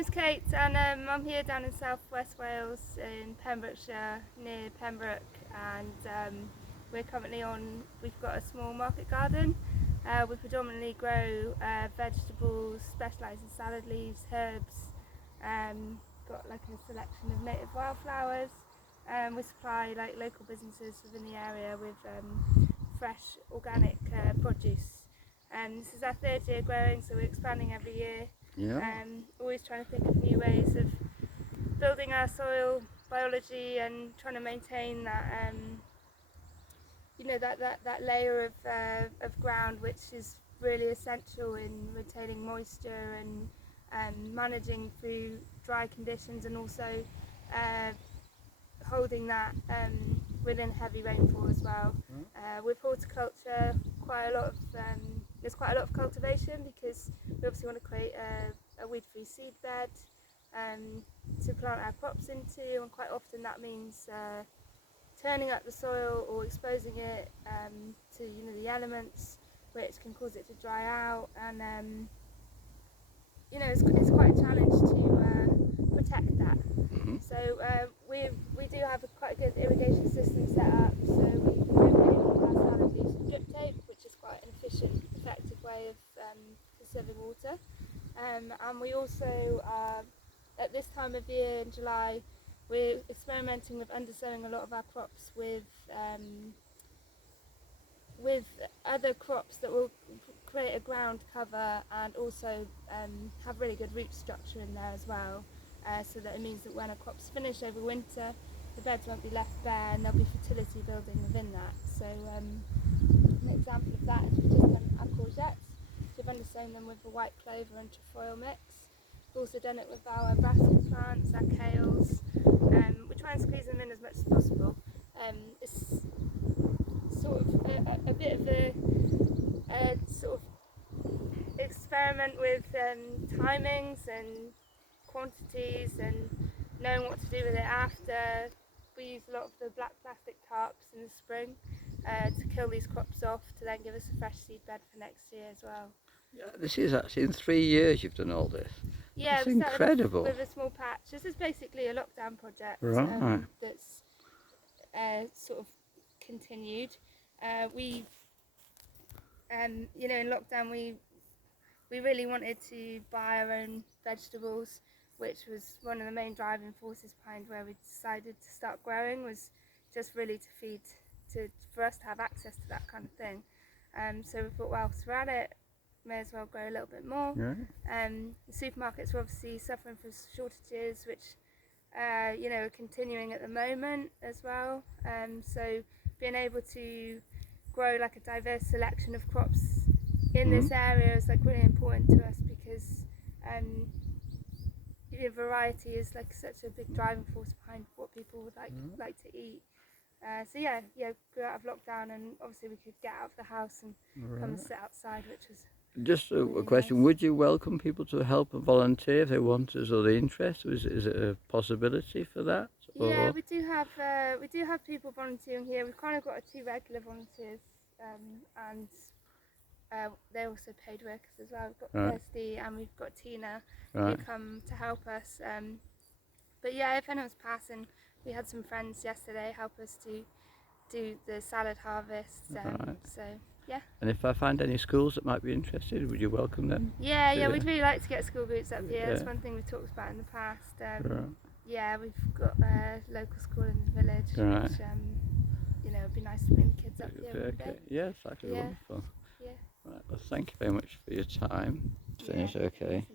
name's Kate, and I'm here down in South West Wales in Pembrokeshire, near Pembroke, and we're currently we've got a small market garden. We predominantly grow vegetables, specialise in salad leaves, herbs, got like a selection of native wildflowers. We supply like local businesses within the area with fresh organic produce. This is our third year growing, so we're expanding every year. Yeah. Always trying to think of new ways of building our soil biology and trying to maintain that, that layer of ground, which is really essential in retaining moisture and managing through dry conditions, and also holding that within heavy rainfall as well. With horticulture, there's quite a lot of cultivation, because we obviously want to create a weed-free seed bed to plant our crops into, and quite often that means turning up the soil or exposing it to the elements, which can cause it to dry out, and it's quite a challenge to protect that. So we do have quite a good irrigation system set up, so we irrigate our salad leaves with drip tape, which is quite an efficient, effective way of conserving water. And we also, at this time of year in July, we're experimenting with undersowing a lot of our crops with other crops that will create a ground cover and also have really good root structure in there as well. So that it means that when a crop's finished over winter, the beds won't be left bare and there'll be fertility building within that. So an example of that is we've just done our courgettes. So we've undersown them with a white clover and trefoil mix. We've also done it with our brassica plants, our kales. We try and squeeze them in as much as possible. It's sort of a bit of a sort of experiment with timings and quantities and knowing what to do with it after. We use a lot of the black plastic tarps in the spring to kill these crops off, to then give us a fresh seed bed for next year as well. Yeah, this is actually in 3 years you've done all this. Yeah, that's we started incredible. with a small patch. This is basically a lockdown project, right. That's sort of continued. We in lockdown we really wanted to buy our own vegetables, which was one of the main driving forces behind where we decided to start growing, was just really for us to have access to that kind of thing. So we thought, well, so we're at it, may as well grow a little bit more. Yeah. The supermarkets were obviously suffering from shortages, which are continuing at the moment as well. So being able to grow like a diverse selection of crops in this area is like really important to us, because variety is like such a big driving force behind what people would like to eat. So grew out of lockdown, and obviously we could get out of the house and come and sit outside, which was just a really question. nice. Would you welcome people to help and volunteer if they want us or the interest? Is it a possibility for that? Yeah, we do have people volunteering here. We've kind of got 2 regular volunteers, and they're also paid workers as well. We've got Kirsty and we've got Tina who come to help us. But yeah, if anyone's passing, we had some friends yesterday help us to do the salad harvest. So yeah. And if I find any schools that might be interested, would you welcome them? Yeah, we'd really like to get school groups up here. That's one thing we've talked about in the past. Yeah, we've got a local school in the village, which it'd be nice to bring the kids up here. Okay. Yes, that'd be wonderful. Yeah. Right, well, thank you very much for your time. Finish, okay.